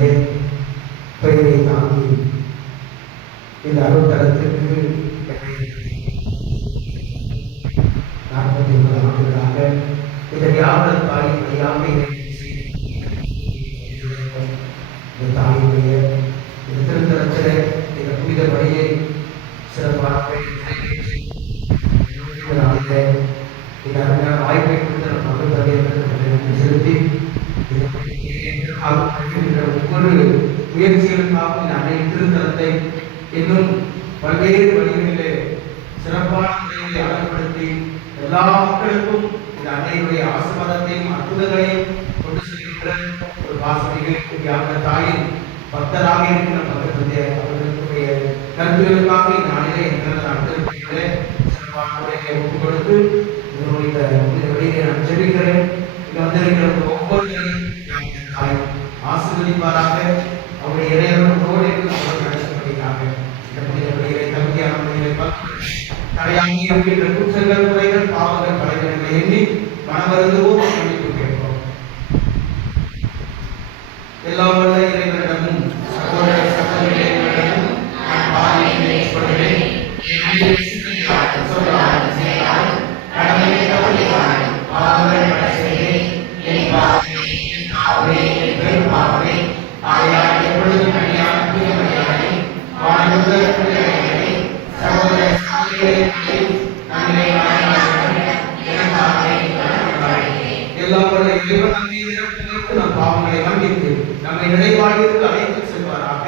பெயரை தாங்கி இந்த அருட்தலத்திற்கு 49 ஆண்டுகளாக இந்த ஞான தாய் வழியாக இந்த தாயுடைய இந்த திருத்தலத்தில் இந்த புனித வழியை சிறப்பாக இந்த அருமையான வாய்ப்பை கொடுத்த மக்கள் தலைவர்கள் செலுத்தி ஒவ்வொரு முயற்சிகளுக்காக இந்த அன்னை திருத்தலத்தை இன்னும் பல்வேறு வழிகளிலே சிறப்பான முறைகளை அழகுபடுத்தி எல்லா மக்களுக்கும் இந்த அன்னையுடைய ஆசீர்வாதத்தையும் அற்புதங்களையும் கொண்டு செல்கின்ற ஒரு வாசனைகள் தாயின் பக்தராக இருக்கிற பக்கத்துடைய அவர்களுடைய கருத்துகளுக்காக இந்த நாளிலே எங்களது அடுத்த சிறப்பான முறைகளை ஒப்புக் கொடுத்து இந்த வழியை நான் செல்கிறேன். இங்கே வந்திருக்கிற ஒவ்வொருவரையும் தாய் ஆசீர்வதிப்பாராக. அவருடைய இறைவனோடு நடத்தப்படுகிறாங்க. இந்த புனித வழியை தகுதியான முறைகளை தடையாகி இருக்கின்ற குற்றங்கள் குறைகள் பாவங்கள் படைகளை எண்ணி மனவருந்துவோம் மன்னிப்பு கேட்போம். எல்லா வல்ல இறைவனிடமும் சகோதர சகோதரிகளிடமும் நான் பாவியை ஏற்படுகிறேன். நம் பாவங்களை மன்னித்து நம்மை நிலைவாழ்விற்கு அழைத்து செல்வாராக.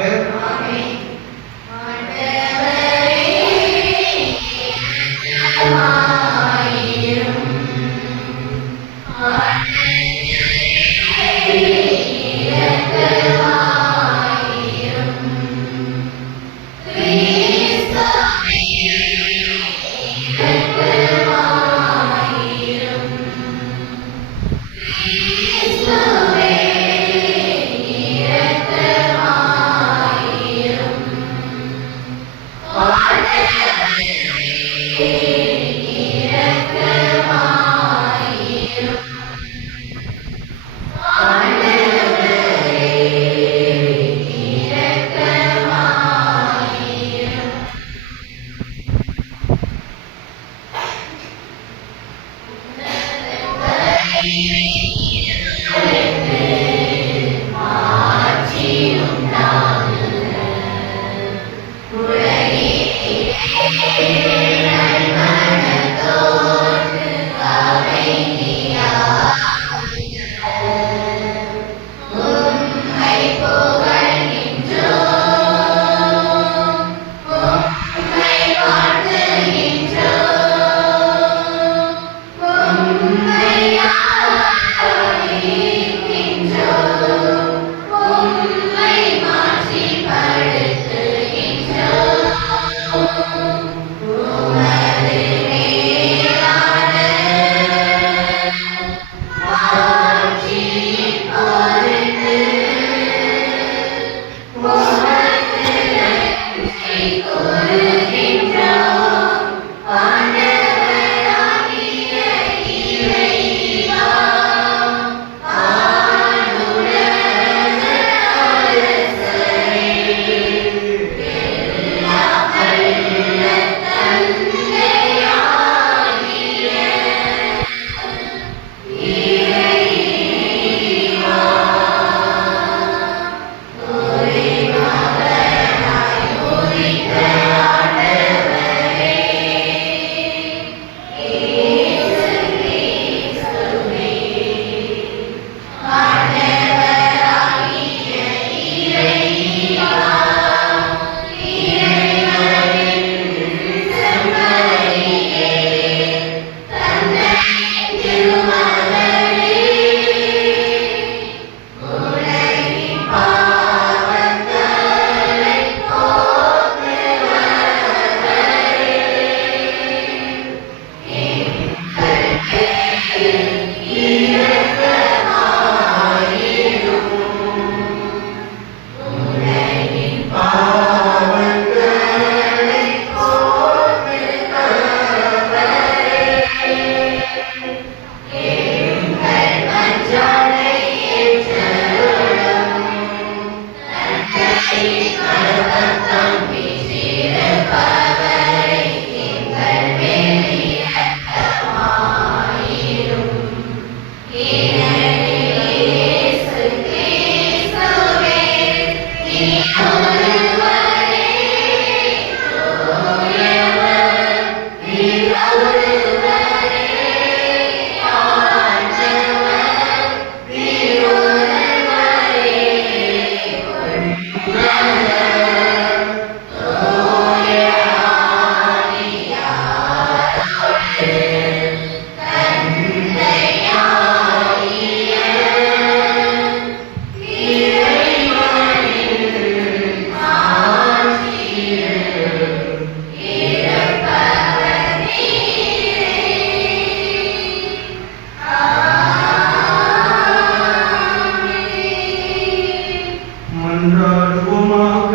மன்றாடுவோமாக.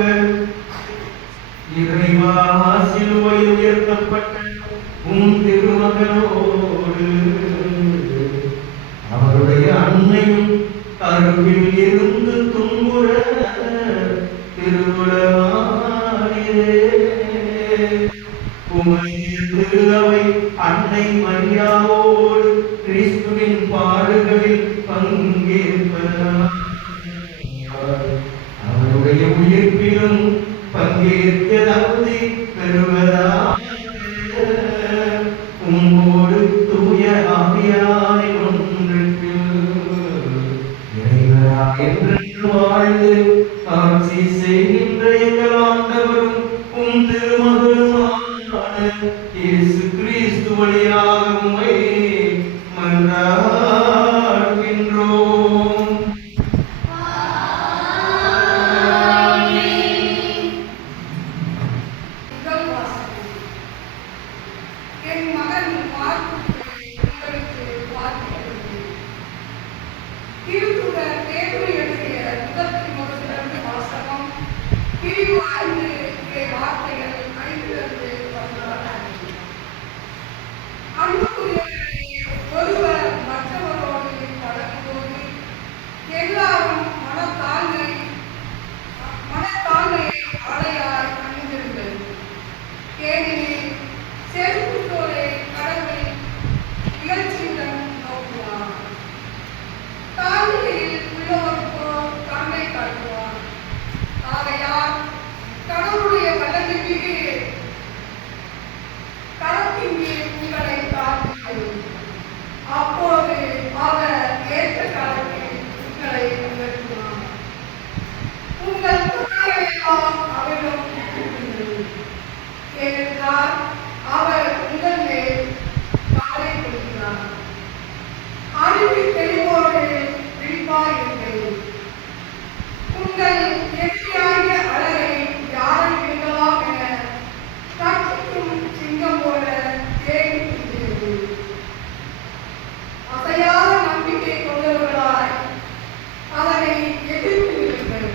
இறைவா, சிலுவையில் உயர்த்தப்பட்ட உம் திருமகனோடு அவருடைய அன்னையும் அருகில் இருந்து துன்புற திருவுளவானீரே. உம்முடைய திரு அவை அன்னை மரியாவோடு கிறிஸ்துவின் பாடுகளில் பங்கேற்பதாக அவருடைய உயிர்ப்பிலும் பங்கேற்க தகுதி பெறுவதாக உம்மோடு தூய ஆவியாரை ஒன்றுக்கு இறைவராக என்றென்று வாழ்ந்து ஆட்சி செய்கின்ற எங்கள் ஆண்டவரும் உம் திருமகனுமான இயேசு கிறிஸ்து வழியாக உம்மை மன்றாடுகின்றோம். என் மகன் மார்க்குக்கு உங்களுக்கு வாழ்த்துகிறேன். திருத்தூதர் பேதுரு எழுதிய முதல் தீமோத்தேயுவிலிருந்து வாசகம். பிரிவு 5 வார்த்தைகள் 5 அன்புக்குரியவர்களே, ஒருவர் மற்றவரோடு பழகும்போது எல்லாரும் மனத்தாழ்மையை ஆடையாய் அணிந்திருங்கள். ஏனெனில் செருப்புத்தோலை கடவுள் இகழ்ச்சியுடன் நோக்குவார். தாழ்நிலையில் உள்ளவருக்கோ கருணை காட்டுவார். ஆகையால் கடவுளுடைய வல்லமை மீது கரத்தின் மேல் உங்களை தாழ்த்துங்கள். அப்போது அவர் ஏற்ற காலத்தில் உங்களை உயர்த்துவார். உங்கள் குற்றங்களெல்லாம் அவரிடம் கூறுங்கள். ஏனென்றால் அவர் உங்கள் மேல் காலை கொடுக்கிறார். அறிவில் தெளிவோடு விழிப்பாயிருங்கள். உங்கள் எதிரியாகிய அழகை யாரை விடலாம் என கட்சிக்கும் சிங்கம் போல தேடிக்கிறது. அசையாத நம்பிக்கை கொண்டவர்களாய் அதனை எதிர்த்து நிற்கள்.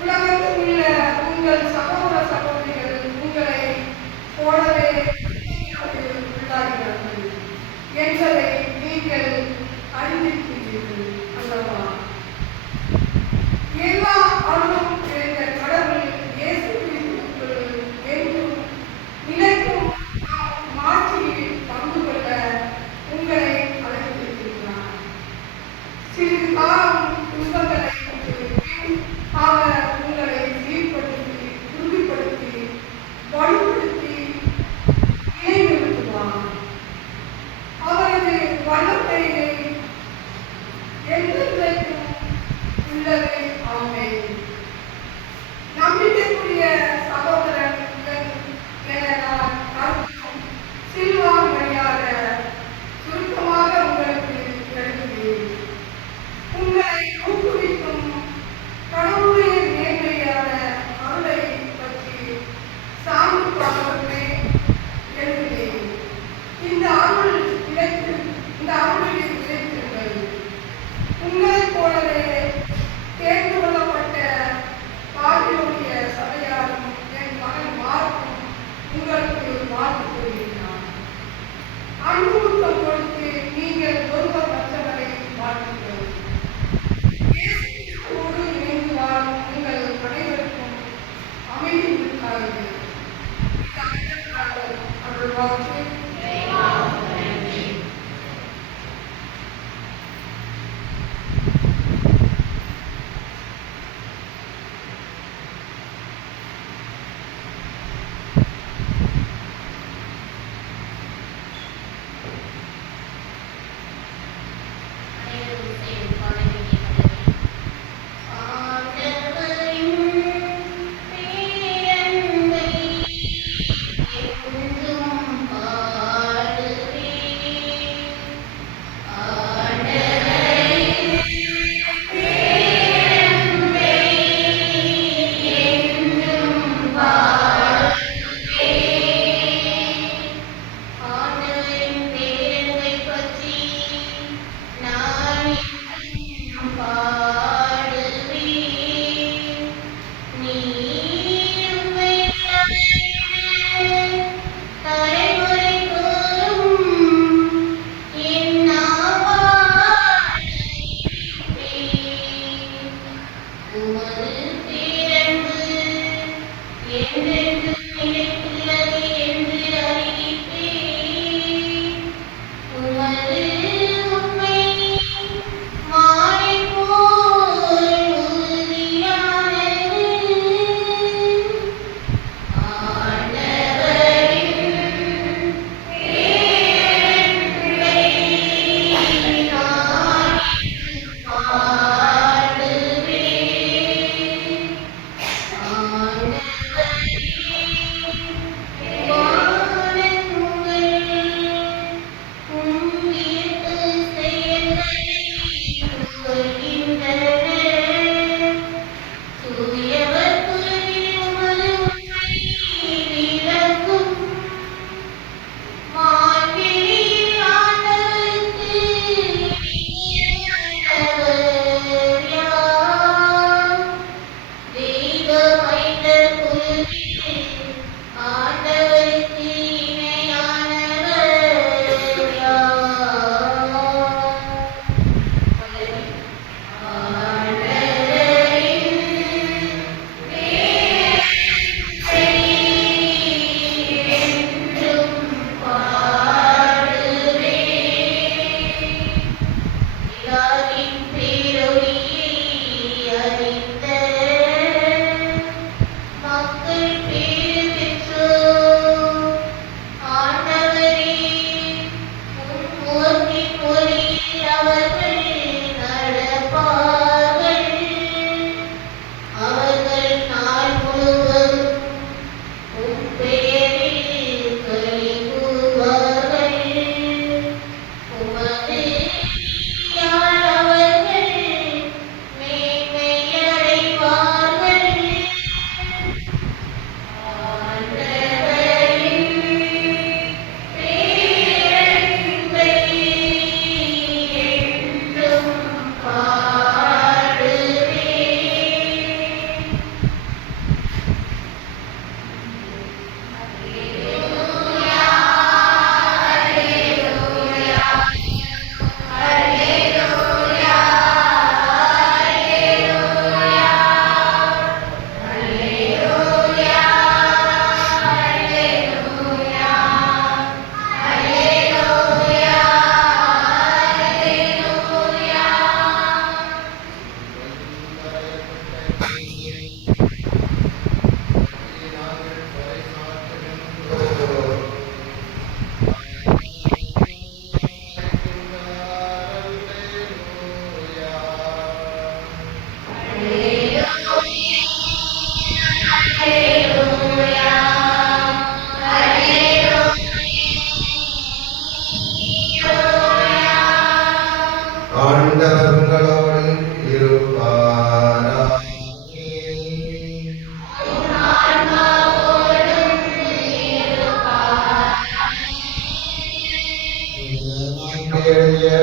உலகத்தில் உள்ள உங்கள் சகோதர சகோதரிகள் உங்களை போலவே உள்ளாகிறார்கள் என்பதை நீங்கள் அறிந்திருக்கிறீர்கள் அல்லவா? எல்லா அருளும் நிறைந்த கடவுள் இயேசு கிறிஸ்துவுக்குள் என்றும் நிலைக்கும் மாட்சியில் பங்கு கொள்ள உங்களை அழைத்திருக்கிறார். சிறிது காலம் துன்பங்களை பின் அவர் உங்களை சீர்படுத்தி உறுதிப்படுத்தி வலுப்படுத்தி நிலைநிறுத்துவார். அவரது வல்லமையை என்றென்றைக்கும் உள்ளது. ஆமென். நம்பிக்கைக்குரிய சகோதரன் என நான் கருதும் சில்வான் வழியாக சுருக்கமாக உங்களுக்கு எழுதுகிறேன். உங்களை ஊக்குவிக்கும் கடவுளுடைய நேர்மையான அருளை பற்றி சான்று பாடல்களே எழுதுகிறேன். இந்த அருளில் நிலைத்திருங்கள். உங்கள்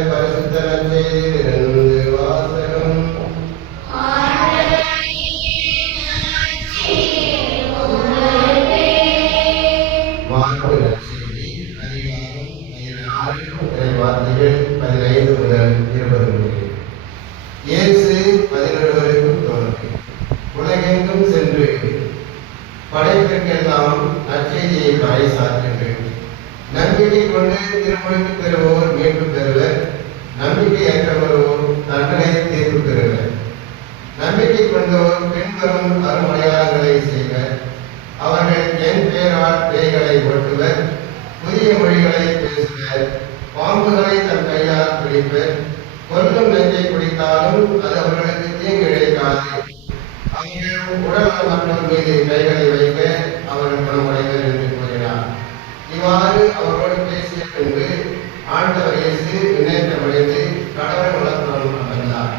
பரிசுத்த நற்செய்தியிலிருந்து வாசகம். மார்க்கு நற்செய்தி அதிகாரம் 16 வார்த்தைகள் 15 முதல் 20 முடிய. இயேசு 11 தோன்றி உலகெங்கும் சென்று படைப்பிற்கெல்லாம் நற்செய்தியை பறைசாற்றுங்கள். நம்பிக்கை கொண்டு திருமுழுக்கு பெறுவோர் மீட்பு பெறுவர், நம்பிக்கையற்றவரோ தண்டனை தீர்ப்பு பெறுவர். நம்பிக்கை கொண்டோர் பின்வரும் அருமடையாளங்களை செய்வர். அவர்கள் என் பெயரால் பேய்களை ஓட்டுவர், புதிய மொழிகளை பேசுவர், பாம்புகளை தன் கையால் பிடிப்பர், கொல்லும் நெஞ்சை குடித்தாலும் அது அவர்களுக்கு தீங்கு இழைக்காது. அவர்கள் உடல்நலமற்றோர் மீது கைகளை வைக்க அவர்கள் குணமடைவர் என்று கூறினார். இவ்வாறு அவரோடு பேசிய பின்பு ஆண்டவர் இயேசு முன்னேற்றமடைந்து கடவுள் வளர்ப்புடன் அமர்ந்தார்.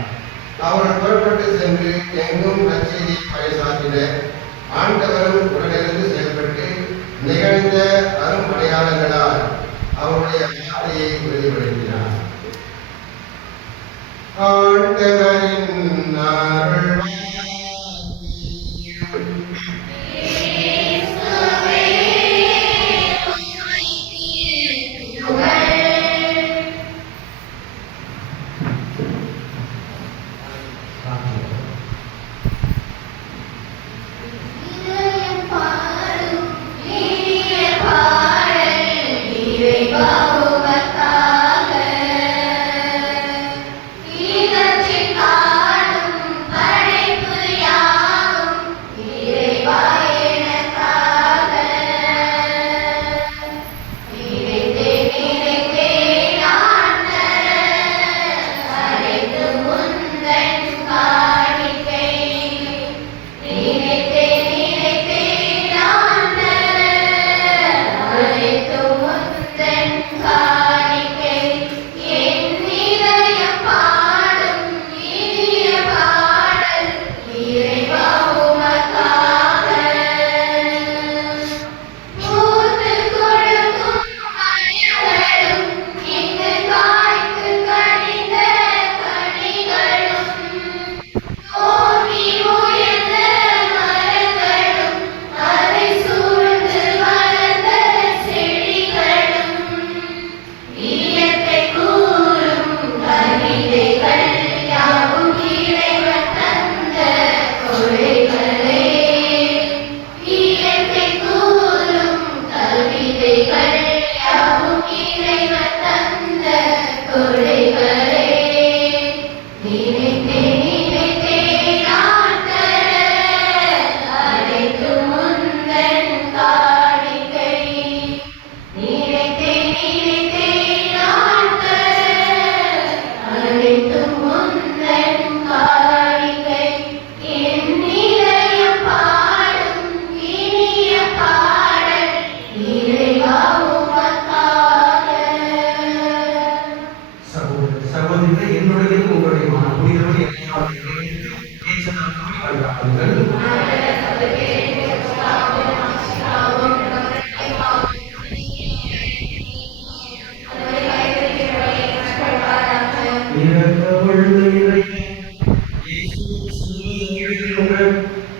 அவர்கள் புறப்பட்டு சென்று எங்கும் நற்செய்தியை பறைசாற்றினர். ஆண்டவரும் உடனிருந்து செயல்பட்டு நிகழ்ந்த அருமடையாளங்களால் அவருடைய வார்த்தையை உறுதிப்படுத்தினார். ஆண்டவரின் அருள்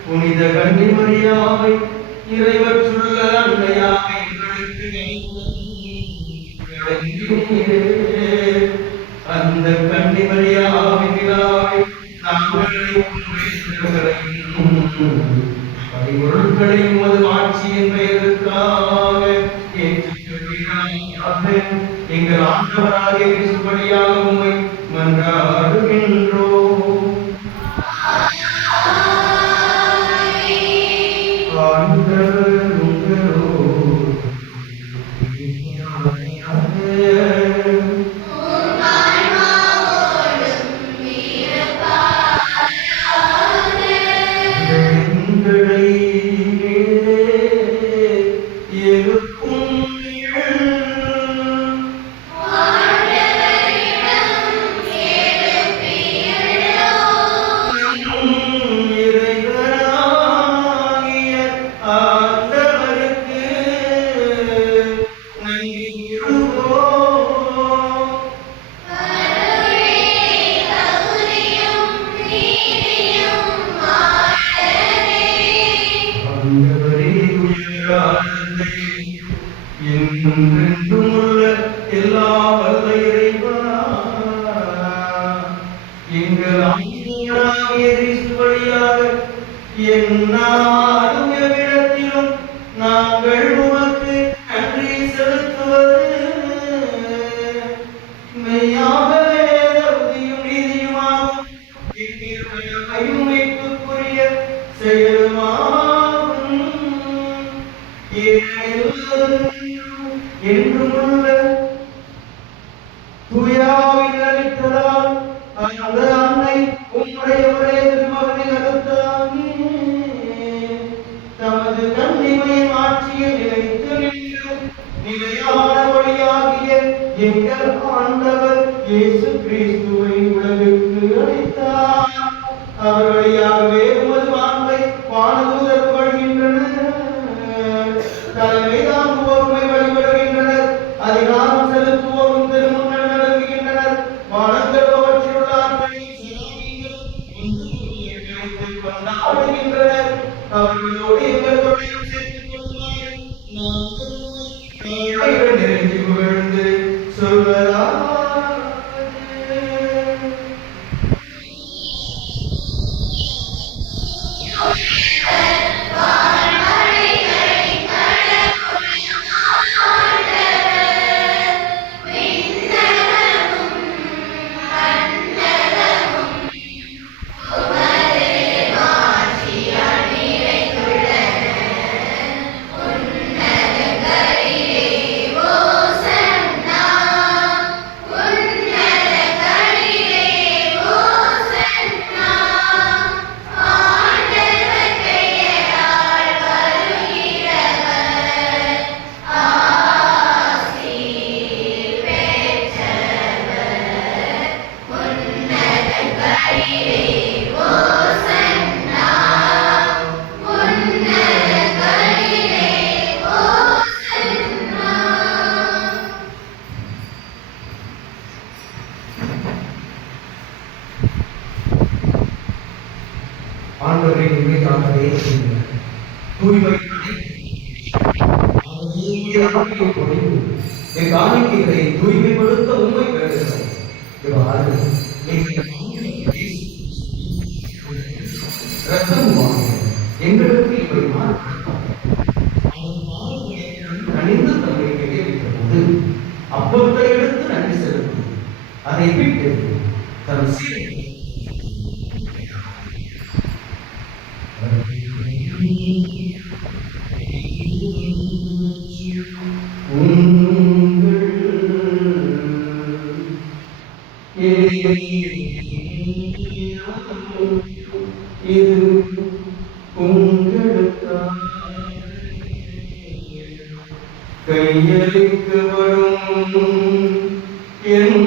புனித கன்னிமரியாவை இறைவற்றுள்ள அன்னையாக அந்த கன்னிமரியாவை பரிபொருட்களையும் அது ஆட்சியின் பெயருக்காக ஏற்றுக்கொள்கிறாயாக. எங்கள் ஆண்டவராகிய கிறிஸ்துபடியாக உம்மை மன்றாடுகின்றோம். எழுக்கும் எங்கள் ஆண்டவராகிய கிறிஸ்து வழியாக எந்நாளும் எவ்விடத்திலும் நாங்கள் உமக்கு நன்றி செலுத்துவது மெய்யாகவே உறுதியும் நீதியுமாகும் எங்கள் மீட்புக்குரிய செயலுமாகும். என்றுமுள்ள தூயாவின் அளித்ததால் அந்த அன்னை உம்முடைய ஒரே திருமகனை அறுத்தாகி தமது கன்னிமையின் ஆட்சியில் நிலைத்து நின்று நிலையான ஒளியாகிய எங்கள் ஆண்டவர் இயேசு கிறிஸ்துவை உலகுக்கு அளித்தார். அவர் வழியாகவே உமது மாண்பை வானதூதர் புகழ்கின்றனர், தலைமை தாங்குவோருமை வழிபடுகின்றனர், அதிகாரம் செலுத்துவோரும் திருமுன்னர் நடங்குகின்றனர். வானங்கள் அவற்றிலுள்ள ஆற்றலில் கொண்டாடுகின்றனர். அவர்களோடு எங்கள் தொழிலும் சேர்த்துக் கொள்வார்கள். நாங்கள் நிறைந்து புகழ்ந்து சொல்வதாக ஆண்டவரின் உண்மையாகவே தூய்மை என் காணிக்கைகளை தூய்மைப்படுத்த உண்மை வேண்டுகிறோம். இவ்வாறு எங்களுக்கு இப்படி கணிந்து தம்மை கையளித்த போது அப்பொருத்தை எடுத்து நன்றி செலுத்தி அதை விட்டு தன் சீரை இது உங்களுக்காக கையளிக்கப்படும் என்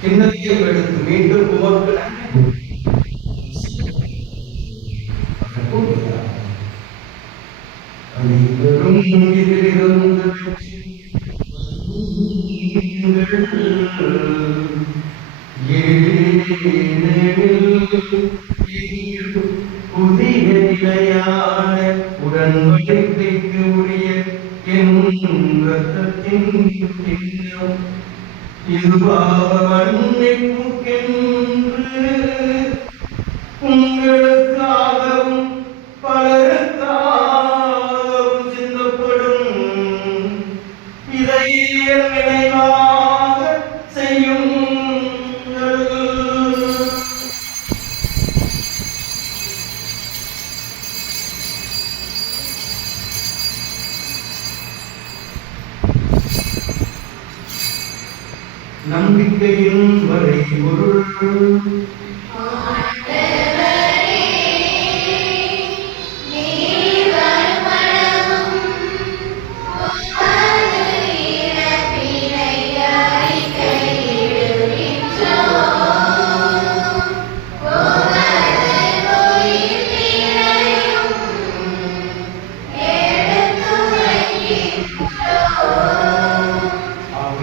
கிண்ணத்தை எடுத்து மீண்டும் உமக்கு அனைவரும் இதிலிருந்து புதிய நிலையான உடன்படிக்கைக்கு உரிய என் இரத்தத்தின் சின்னம் இது பாவ மன்னிப்புக்கென்று உங்களுக்காகவும் பலருக்காகவும் சிந்தப்படும். இதை என் நினைவாக செய்யுங்கள். நம்பிக்கையின் வரை பொருள்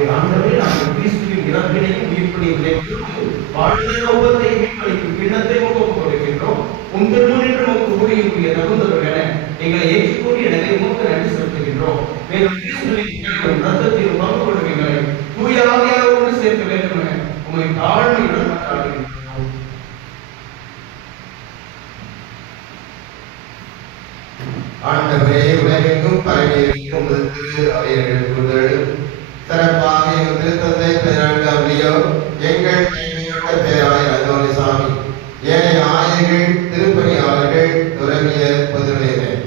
ஆண்டவர் செலுத்தக்கூடிய விலை வாழ்ந்த ஒவ்வொருத்தை மீட்பளிக்கும் கிண்ணத்தை ஒப்புக் கொடுக்கின்றோம். உம் திருமுன்னின்று உமக்கு ஊழியக்கூடிய தகுந்தவர்களென எங்களை ஏற்றுக்கொண்டு எனவே உமக்கு நன்றி செலுத்துகின்றோம். மேலும் கிறிஸ்துவின் ரத்தத்தில் பங்கு கொள்ளும் எங்களை தூய ஆவியாரோடு சேர்க்க வேண்டும் என உம்மை தாழ்மையுடன் மன்றாடுகின்றோம். ஆண்டவரே, உலகெங்கும் பரவியிருக்கும் உமது திரு அவையர்கள் கூறுதலும் சிறப்பாக எங்கள் திருத்தந்தை 14ஆம் லியோ, எங்கள் கைமையோட்ட பேராய அந்தோனிசாமி, ஏனைய ஆயர்கள், திருப்பணியாளர்கள், துறவியர், பொதுநிலையினர்,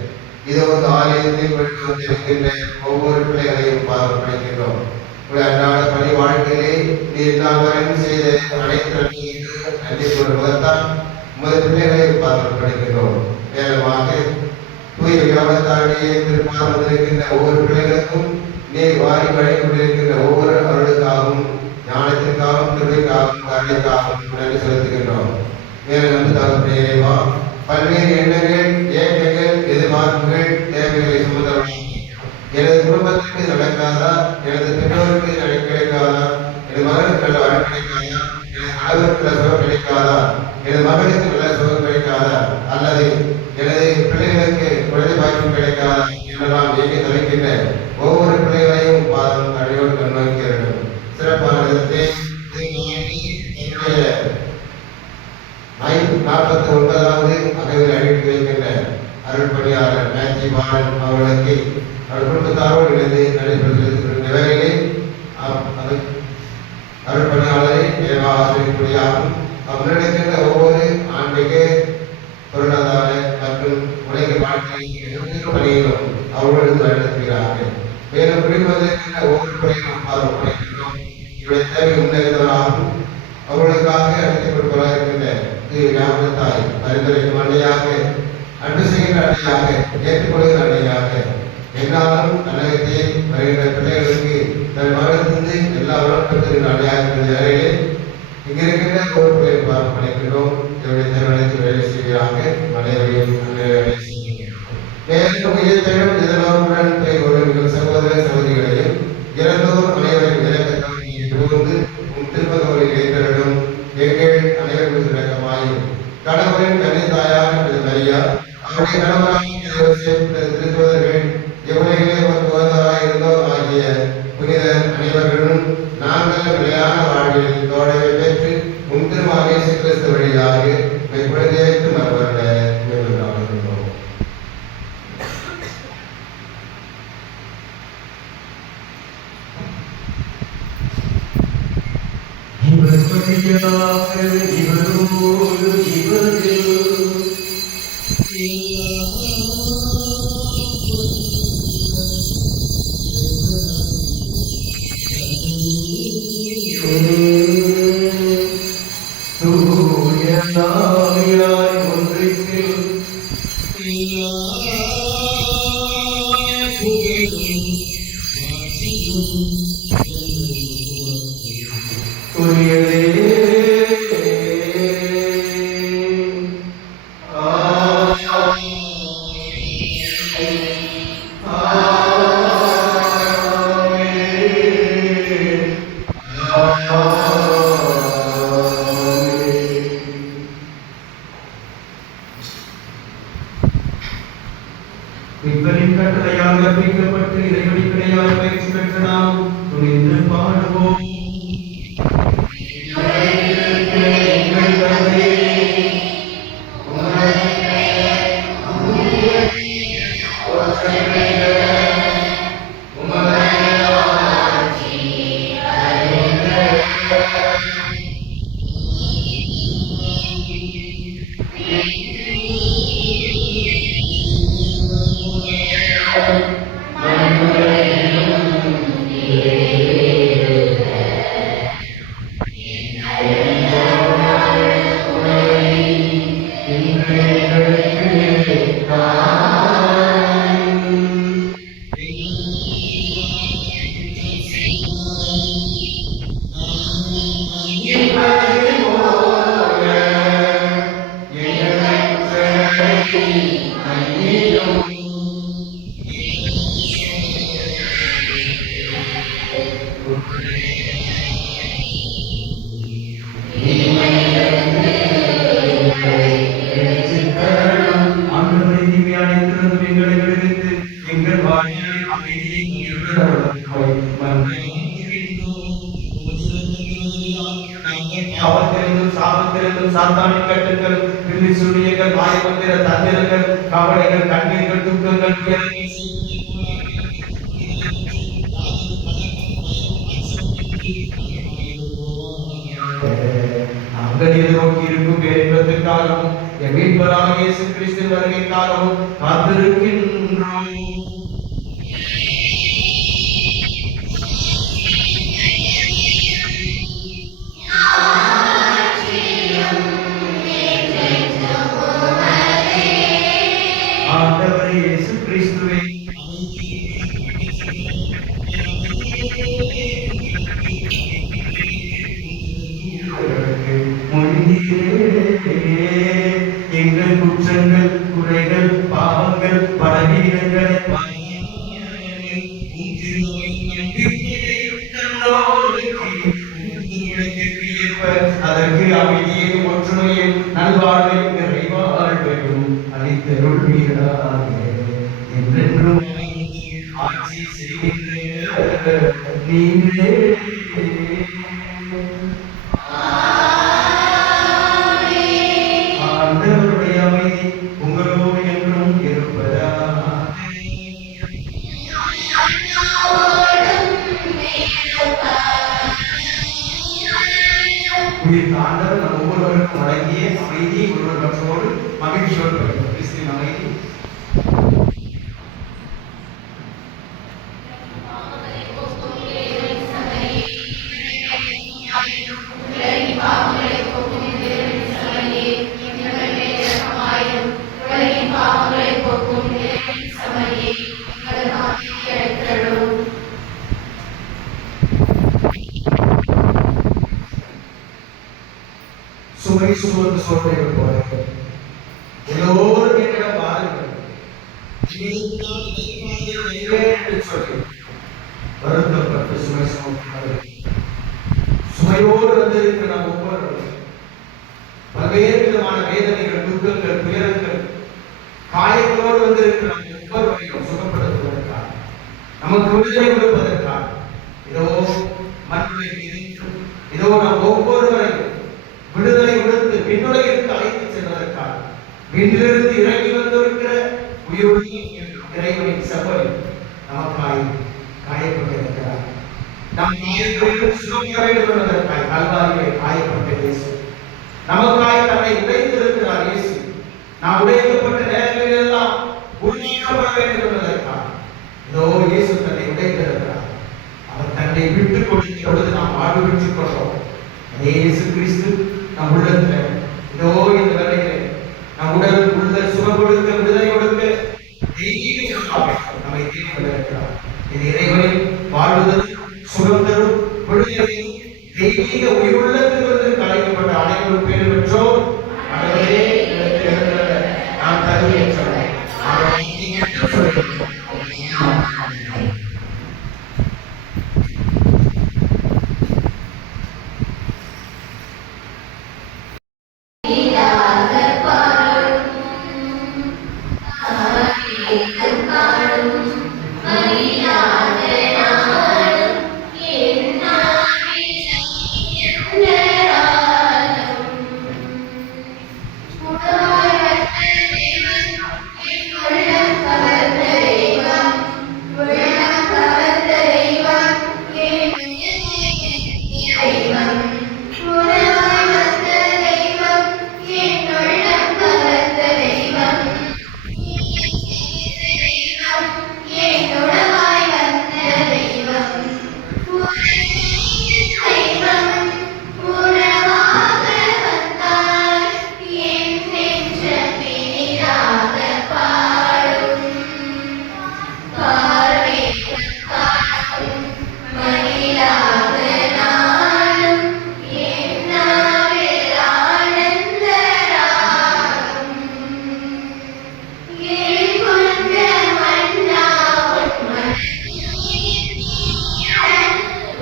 இதோ ஆலயத்தில் கொண்டு வந்திருக்கின்ற ஒவ்வொரு பிள்ளைகளையும் பார்வையிடுகின்றோம். உங்கள் அன்றாட பணி வாழ்க்கையிலே நீர் நாங்கள் செய்த அனைத்து நன்மைகளுக்கு நன்றி கூறுவதற்கான் உமது பிள்ளைகளை பார்வையிடுகின்றோம். மேலுமாக தூய வியாபாரத்தாடியே திருப்பால் வந்திருக்கின்ற ஒவ்வொரு பிள்ளைகளுக்கும் நீர் வாரி வழங்கி கொண்டிருக்கின்ற ஒவ்வொரு அருளுக்காகவும் ஞானத்திற்காகவும் திருவிழாவும் கருணைக்காகவும் நன்றி செலுத்துகின்றோம். மேலும் நம்புதாக இறைவா, பல்வேறு எண்ணங்கள், ஏக்கங்கள், எதிர்பார்ப்புகள், தேவைகளை சுமந்தவர்கள் எனது குடும்பத்திற்கு நடக்காதா, எனது பெற்றோருக்கு கிடைக்காதா, எனது மகனுக்கு நல்ல வரம் கிடைக்காதா, எனது கணவருக்கு நல்ல சுகம் கிடைக்காதா, எனது மகனுக்கு நல்ல சுகம் கிடைக்காதா, அல்லது எனது பிள்ளைகளுக்கு குழந்தை பாக்கியம் கிடைக்காதா என்றெல்லாம் இயங்கி தவிக்கின்ற ஒவ்வொரு பிள்ளைகளையும் பாதம் கடையோடு கண்ணோக்கி வேண்டும். சிறப்பான விதத்தை 49வது அகவில் அடித்து வைக்கின்ற அருள் பணியாளர் மேத்யூ பாலன் அவர்களுக்கு அவர் குடும்பத்தாரோடு இணைந்து நடைபெற்று வேலையிலே அருள் பணியாளரை நிறைவாக ஆசிரியக்கூடியாகும் முன்னெடுக்கின்ற ஒவ்வொரு ஆன்மீக, பொருளாதார மற்றும் உலக வாழ்க்கையின் பணியிலும் அவர்களது வழிநடத்துகிறார்கள். மேலும் புரிவதற்கின்ற ஒவ்வொரு பணியிலும் பார்வையிடுகின்றோம். இவருடைய தேவை முன்னேறுவதாகவும் அவர்களுக்காக அழைத்துக் கொடுப்பதாக இருக்கின்ற திரு ஞாபகத்தாய் பரிந்துரைக்கும் அன்னையாக, அன்பு செய்கின்ற அன்னையாக, ஏற்றுக்கொள்கிற அன்னையாக, என்னாலும் அன்னையத்தை வருகின்ற பிள்ளைகளுக்கு தன் மகளிருந்து எல்லா வளர்ப்பதற்கு அன்னையாக இருக்கின்ற வேலையிலே இங்க இருக்கின்ற ஒரு பிள்ளையை பார்வையிடுகின்றோம். இவருடைய தேர்தலுக்கு வேலை செய்கிறாங்க. அனைவரையும் வேலை செய்கிறோம். மேலும் இயற்கையும் எதிர்பார்ப்புடன் பெய்கொள்ளும் சகோதர சகோதரிகளையும் இறந்தோர் அனைவரின் இலக்கத்தை புகுந்து உன் திருப்பகவலில் ஏற்றலும் எங்கள் அனைவருக்கும் இலக்கமாயும் கடவுளின் கன்னித்தாயான மரியா, அவருடைய கணவராக திருத்துவதர்கள் எவ்வளவு உகந்தவராக இருந்தோ ஆகிய புனித அனைவர்களும் நாங்கள் நிலையான வாழ்வில் தோழமை பெற்று உன் திருமகன் இயேசு கிறிஸ்து வழியாக குழந்தைக்கு மறுவருட மேற்கொள்கிறோம். இவர் வழியாக இவரோடு இவரில் இவரின் கட்டளையாக பிரிக்கப்பட்டு இறைவடி கிடையாக பயிற்சி பெற்ற நாம் துணிந்து பாடுவோம். பாவத்திலிருந்தும் சாபத்திலிருந்தும் சாத்தானின் கட்டுக்கள், பில்லி சூனியங்கள், மாயமந்திர தந்திரங்கள், கவலைகள், கண்ணீர்கள், துக்கங்கள், துயரங்கள், நாங்கள் எதிர்நோக்கி இருக்கும் பேரின்பத்திற்காகவும் என் மீட்பரான இயேசு கிறிஸ்துவின் வருகைக்காகவும் காத்திருக்கின்றோம். ஆண்டவரே இயேசு கிறிஸ்துவே, எங்கள் குற்றங்கள், குறைகள், பாவங்கள், பலவீனங்களை அதற்கு அமைதியையும் ஒற்றுமையும் நல்வாழ்வையும் நிறைவாழ்வையும் அளித்தருள்வீராக. என்றென்றும் ஆட்சி செய்கின்ற நீங்களே. ஆண்டவருடைய அமைதி உங்களோடு என்றும் இருப்பதாக. ஆண்டவர் நம் ஒவ்வொருவருக்கும் வழங்கிய அமைதி ஒருவர் மற்றோடு மகிழ்ச்சியோடு கிறிஸ்துவின் அமைதி. சுமை சுமந்து சோதனைகள் போல எல்லோரும் என்னிடம் வாருங்கள், சொல்லி வருத்தப்பட்டு சுமை சுமக்கிறார்கள். சுமையோடு வந்திருக்கிற நாம் ஒவ்வொருவரும் பல்வேறு விதமான வேதனைகள், துக்கங்கள், துயரங்கள், காயங்களோடு வந்திருக்கிற நாம் ஒவ்வொருவரையும் சுகப்படுத்துவதற்காக, நமக்கு விடுதலை கொடுப்பதற்காக இதோ மண்ணுரை இதோ நாம் ஒவ்வொருவரையும் விடுதலை கொடுத்து விண்ணுலகிற்கு அழைத்து செல்வதற்காக விண்ணிலிருந்து இறங்கி வந்திருக்கிற உயிருடைய இறைவனின் செவ்வல் நமக்காய் காயப்பட்டிருக்கிறார். நம் காயங்களில் சுகம் பெற வேண்டும் என்பதற்காய் கல்வாரியை காயப்பட்ட இயேசு நமக்காய் தன்னை உடைத்திருக்கிறார். இயேசு நாம் உடைக்கப்பட்ட நேரங்களில் எல்லாம் உறுதிக்கப்பட வேண்டும் என்பதற்காக இதோ இயேசு தன்னை உடைத்திருக்கிறார். அவர் தன்னை விட்டுக் கொடுத்த பொழுது நாம் வாழ்வு பெற்றுக் கொள்வோம். அதே இயேசு கிறிஸ்து நம் உள்ளத்தில் இதோ இந்த வேளையிலே நம் உடல் உள்ள சுகம் கொடுக்க, விடுதலை கொடுக்க நம்மை தேடி கொண்டிருக்கிறார். இது இறைவனின் வாழ்வுதல், சுகம் தரும், விடுதலையும் தெய்வீக உயிருள்ளத்திலிருந்து கலைக்கப்பட்ட அனைவரும் பேர் பெற்றோர். ஆண்டவரே, நாம் தகுதியற்றவர்கள்.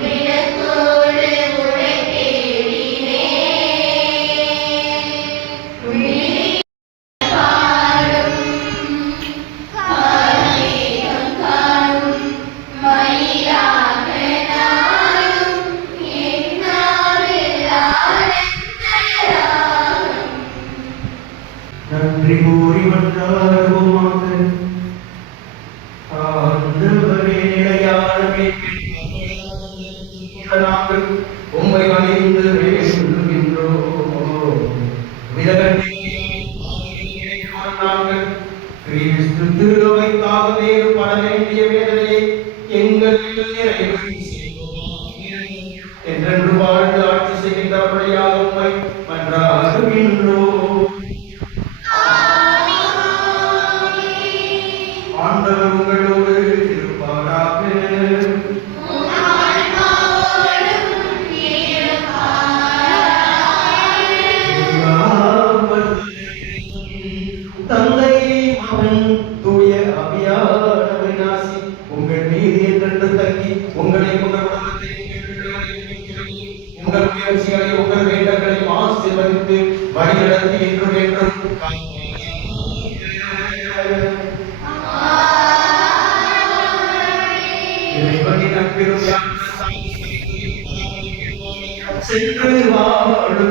விட நாங்கள் உம்மை பணிந்து வேண்டுகின்றோம். நாங்கள் கிறிஸ்து திருவைக்காக வேறு பட வேண்டிய வேதனையை எங்களில் நிறைவு என்றென்று வாழ்ந்து ஆட்சி செய்கின்றபடியாக உம்மை மன்றாடுகின்றோம். ஆண்டவர் உங்களோடு இருப்பாராக. தந்தை மகன் தூய அபியானவரின் ஆசி உங்கள் மீது என்றென்று தங்கி உங்களை உங்கள் குடும்பத்தை உங்கள் முயற்சிகளை உங்கள் வேண்டங்களை ஆசீர்வதித்து வழிநடத்தி என்றும் என்றும் சென்று வாழும்